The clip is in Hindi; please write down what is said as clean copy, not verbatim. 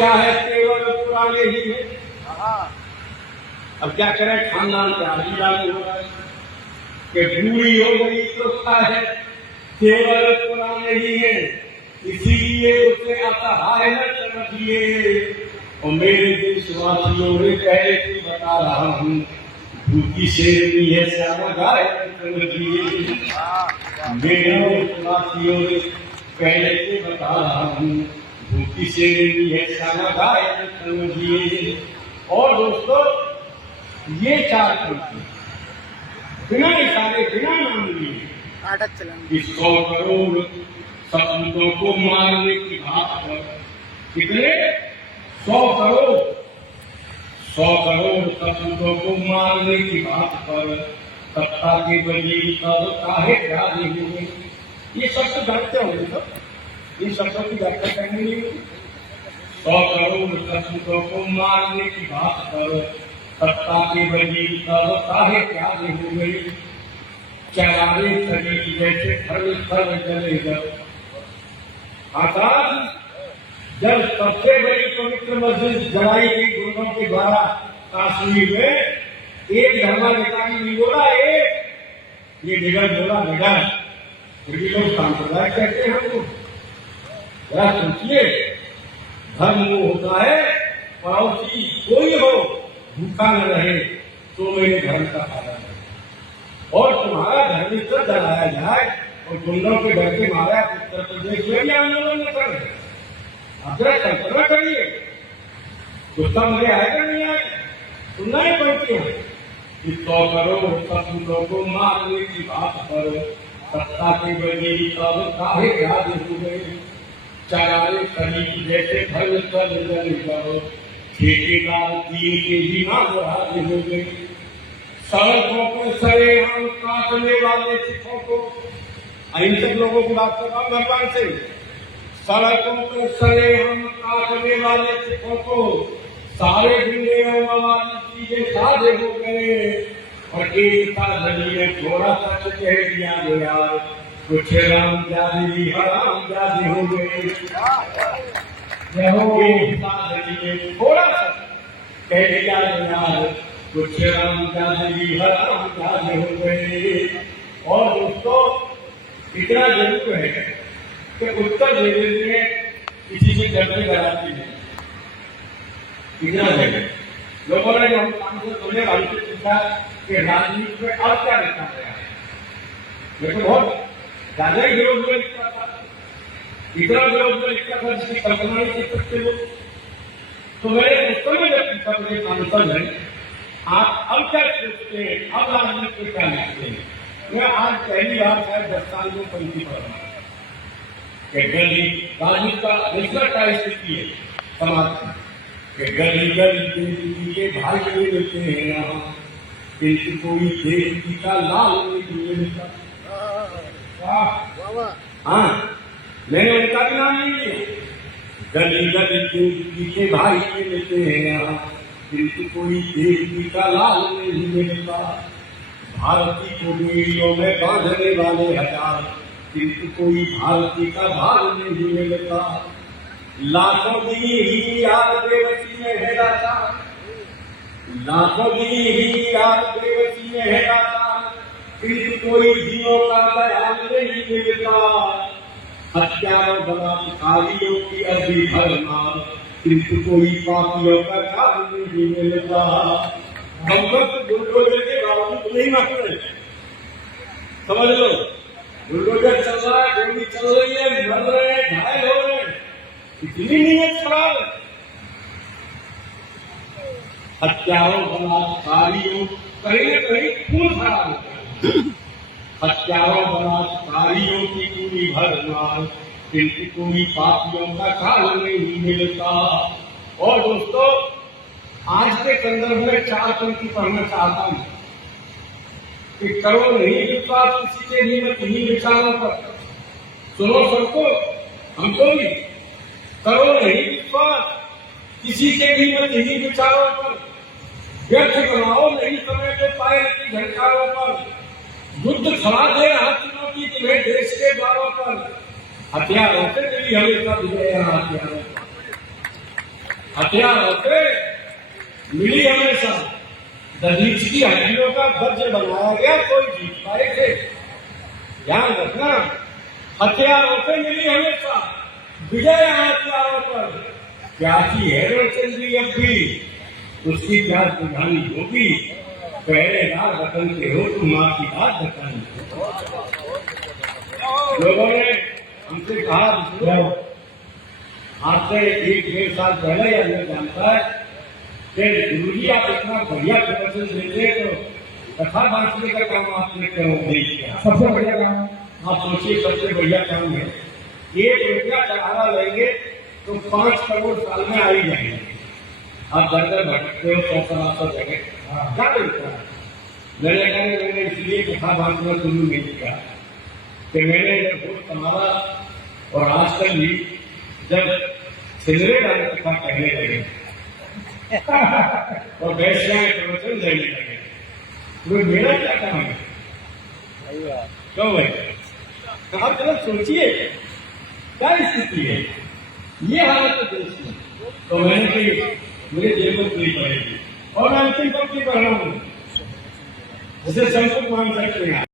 क्या है केवल पुराने ही है। अब क्या करें, खानदान पे आदमी डाली हो रहा है कि बूढ़ी हो गई तो क्या है, केवल पुराने ही है, इसीलिए उसे असहाय न समझिए। और मेरे देशवासियों ने पहले से बता रहा हूँ, भूखी शेरनी है श्यामा गाय समझिए। मेरे देशवासियों ने पहले से बता रहा हूँ, भूखी शेरनी है श्यामा गाय समझिए। और दोस्तों, ये चार पंक्ति बिना इशारे बिना नाम लिए 100 करोड़ सपूतों को मारने की बात पर, कितने 100 करोड़ सपूतों को मारने की बात पर सत्ता के वजीर तब काहे राजी हुए। ये शब्द घटते होंगे, सब इन शब्दों की व्याख्या करनी नहीं होगी। 100 करोड़ सपूतों को मारने की बात पर सत्ता के वजीर तब काहे राजी हुए। चरारे शरीर जैसे थर जले आकाश, जब सबसे बड़ी पवित्र मस्जिद जलाई गई गुरुओं के द्वारा काश्मीर में, एक धर्माधिकारी नहीं बोला, एक ये निगल बोला, निगल क्योंकि लोग सांप्रदाय कहते हैं हमको। जरा सोचिए, धर्म वो होता है पड़ोसी कोई हो भूखा न रहे तो मेरे धर्म का फायदा है। और तुम्हारा धर्म इज्जत जलाया जाए और गुंडों के डर के मारा उत्तर प्रदेश में भी आंदोलन न कर रहे। अब जरा कल्पना करिए, गुस्सा मुझे आएगा नहीं आएगा, सुनना ही पड़ती है। 100 करोड़ सपूतों को मारने की बात पर सत्ता के वजीर तब काहे राजी हुए। चरारे शरीर जैसे भल कर जल जाओ, ठेकेदार दीन के बिना राजी हो गए। सड़कों को सरेआम काटने वाले सिखों को, अहिंसक लोगों की बात कर रहा हूं भगवान से, सड़कों को सरेआम काटने वाले सिखों को सारे गुंडे और मवाली चीजें साझे हो गए। और एक था जरिए थोड़ा सच कह दिया गया, कुछ राम जादी हराम जादी हो गए। थोड़ा सच कह दिया गया, कुछ राम जादी हराम जादी हो गए। और दोस्तों, इतना जरूर है कि उत्तर प्रदेश में किसी से गलती कराती है, इतना है। लोगों ने हम सांसद होने वाले से पूछा कि राजनीति में अब क्या लिखा गया है, लेकिन बहुत ज्यादा ही विरोध में लिखा था, इतना विरोध में लिखा था जिसकी कल्पना नहीं कर सकते लोग। तो मैंने उस समय जब पूछा, मुझे सांसद है, आप अब क्या सोचते हैं, अब राजनीति में क्या लिखते हैं। मैं आज पहली बार शायद 10 साल में पंक्ति पढ़ रहा हूँ कि गली राजनीति का दूसरा टाइप स्थिति है समाज कि गली गली के भाई मिलते हैं यहाँ, किंतु कोई देश का लाल नहीं मिलता। हाँ, मैंने उनका भी नाम नहीं लिया। गली गली के भाई मिलते हैं यहाँ, किंतु कोई देश का लाल नहीं मिलता। भारती को डोरियों में बांधने वाले हजार, किंतु कोई भारती का भाग नहीं मिलता। लाखों दी ही याद बेबसी में है दाता, लाखों दी ही याद बेबसी में है दाता, किंतु कोई दिनों का दयाल नहीं मिलता। हत्यारों बलात्कारियों की अभी भरना, किंतु कोई पापियों का काम नहीं मिलता। हम लोग बुलडोजर के बावजूद नहीं मारते, समझ लो, बुलडोजर चल रहा है, गोली चल रही है, मर रहे हैं, घायल हो रहे हैं, इतनी नीयत खराब है। हत्यारों बलात्कारियों कहीं न कहीं खून खराब होता है। हत्यारों बलात्कारियों की पूरी भरना, किंतु कोई पापियों का काल नहीं मिलता। और दोस्तों, आज के संदर्भ में 4 पंक्ति पढ़ना चाहता हूं कि करो नहीं विश्वास किसी के नियमित ही विचारों पर। सुनो सबको, हमको भी, करो नहीं विश्वास किसी के नियमित ही विचारों पर। व्यर्थ बनाओ नहीं समय के पाए की झटकारों पर। युद्ध खड़ा दे रहा चुनौती तुम्हें देश के द्वारों पर। हथियारों से मिली हमेशा विजय हथियारों पर। हथियारों से मिली हमेशा। दलीच की हड्डियों का दर्ज बनाया गया कोई जीत पाए थे। ध्यान रखना, हथियारों से मिली हमेशा, विजय हथियारों पर। प्यासी है रोचंदी अब भी, उसकी प्यास बुझानी होगी। पहरेदार वतन के हो तुम, माँ की बात बतानी। लोगों ने हमसे कहा, आज से 1-1.5 साल पहले यह मैं जानता है कि गुरु जी आप इतना बढ़िया प्रदर्शन देते हैं, तो कथा बांटने का काम आपने क्यों नहीं किया? सबसे बढ़िया काम आप सोचिए, सबसे बढ़िया काम है। 1 रुपया चढ़ावा लेंगे तो 5 करोड़ साल में आ ही जाएंगे। आप दर भटकते हो 100-150 जगह, क्या मिलता है? मैंने इसलिए कथा बांटना शुरू नहीं किया कि मैंने जब वोट कमाया और आजकल भी जब सिलरे वाले कथा कहने लगे और वैश्याएं प्रवचन देने लगे, तो मेरा क्या काम है? क्यों भाई, आप जरा सोचिए क्या स्थिति है, ये हालत है देश में। तो मैंने कही मुझे जेल में पूरी पड़ेगी और मैं अंतिम पंक्ति पढ़ रहा हूँ, जिसे संस्कृत मान सकते हैं।